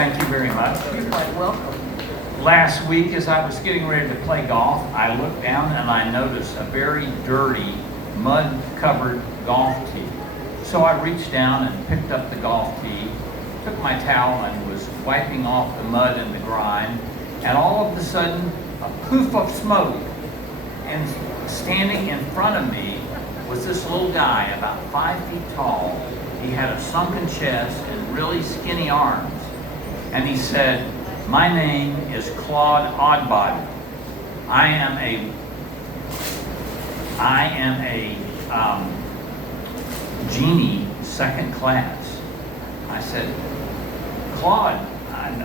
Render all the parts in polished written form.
Thank you very much. You're quite welcome. Last week, as I was getting ready to play golf, I looked down and I noticed a very dirty, mud-covered golf tee. So I reached down and picked up the golf tee, took my towel and was wiping off the mud and the grime, and all of a sudden, a poof of smoke. And standing in front of me was this little guy, about 5 feet tall. He had a sunken chest and really skinny arms. And he said, "My name is Claude Oddbody. I am a genie second class." I said, "Claude,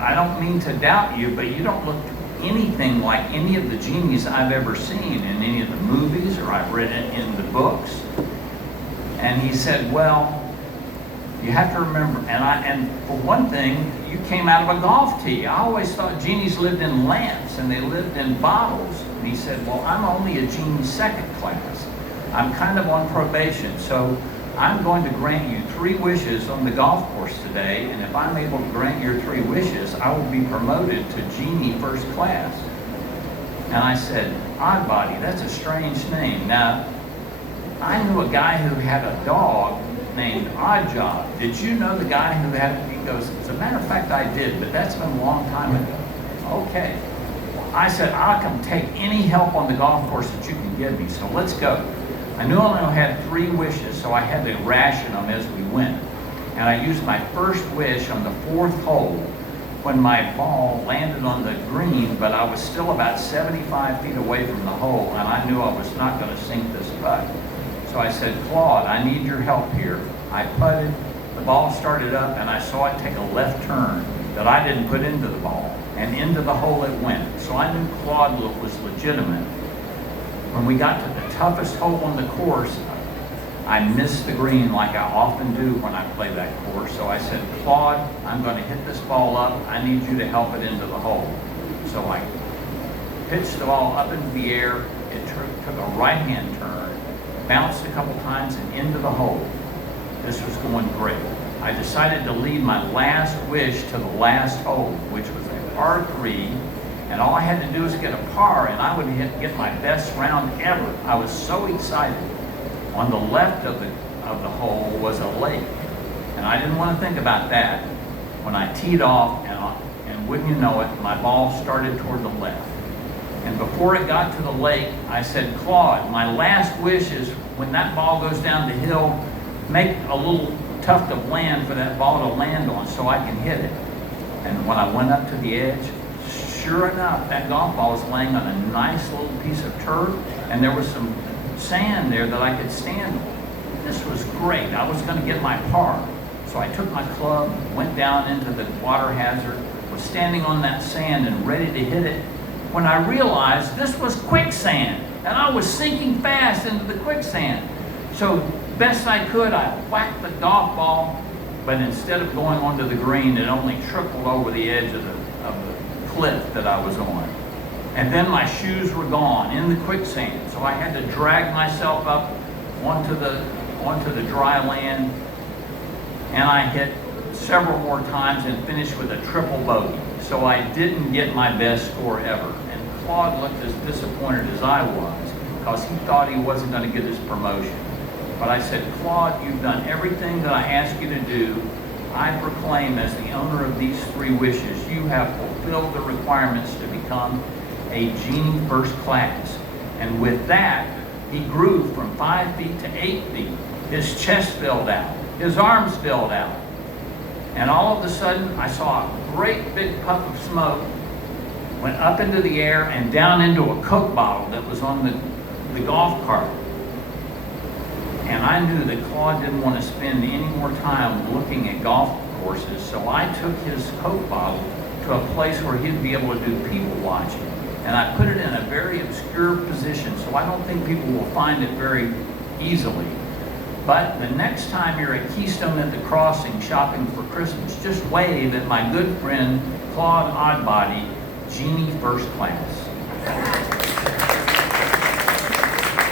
I don't mean to doubt you, but you don't look anything like any of the genies I've ever seen in any of the movies or I've read it in the books." And he said, "Well, you have to remember, and for one thing, you came out of a golf tee. I always thought genies lived in lamps and they lived in bottles." And he said, "Well, I'm only a genie second class. I'm kind of on probation, so I'm going to grant you 3 wishes on the golf course today, and if I'm able to grant your 3 wishes, I will be promoted to genie first class." And I said, "Oddbody, that's a strange name." Now, I knew a guy who had a dog named Oddjob. Did you know the guy who had, he goes, "As a matter of fact, I did, but that's been a long time ago." Okay. I said, "I'll come take any help on the golf course that you can give me, so let's go." I knew I only had 3 wishes, so I had to ration them as we went. And I used my first wish on the 4th hole when my ball landed on the green, but I was still about 75 feet away from the hole, and I knew I was not going to sink this putt. So I said, "Claude, I need your help here." I putted, the ball started up, and I saw it take a left turn that I didn't put into the ball, and into the hole it went. So I knew Claude was legitimate. When we got to the toughest hole on the course, I missed the green like I often do when I play that course. So I said, "Claude, I'm going to hit this ball up. I need you to help it into the hole." So I pitched the ball up into the air. It took a right-hand turn, bounced a couple times and into the hole. This was going great. I decided to lead my last wish to the last hole, which was a par 3, and all I had to do was get a par and I would get my best round ever. I was so excited. On the left of the hole was a lake, and I didn't want to think about that when I teed off, and wouldn't you know it, my ball started toward the left. And before it got to the lake, I said, "Claude, my last wish is when that ball goes down the hill, make a little tuft of land for that ball to land on so I can hit it." And when I went up to the edge, sure enough, that golf ball was laying on a nice little piece of turf, and there was some sand there that I could stand on. This was great. I was going to get my par. So I took my club, went down into the water hazard, was standing on that sand and ready to hit it, when I realized this was quicksand, and I was sinking fast into the quicksand. So best I could, I whacked the golf ball, but instead of going onto the green, it only trickled over the edge of the cliff that I was on. And then my shoes were gone in the quicksand, so I had to drag myself up onto the dry land, and I hit several more times and finished with a triple bogey. So I didn't get my best score ever. And Claude looked as disappointed as I was because he thought he wasn't going to get his promotion. But I said, "Claude, you've done everything that I asked you to do. I proclaim as the owner of these 3 wishes, you have fulfilled the requirements to become a genie first class." And with that, he grew from 5 feet to 8 feet. His chest filled out. His arms filled out. And all of a sudden, I saw a great big puff of smoke, went up into the air and down into a Coke bottle that was on the golf cart. And I knew that Claude didn't want to spend any more time looking at golf courses, so I took his Coke bottle to a place where he'd be able to do people watching. And I put it in a very obscure position, so I don't think people will find it very easily. But the next time you're at Keystone at the Crossing shopping for Christmas, just wave at my good friend Claude Oddbody, Genie First Class.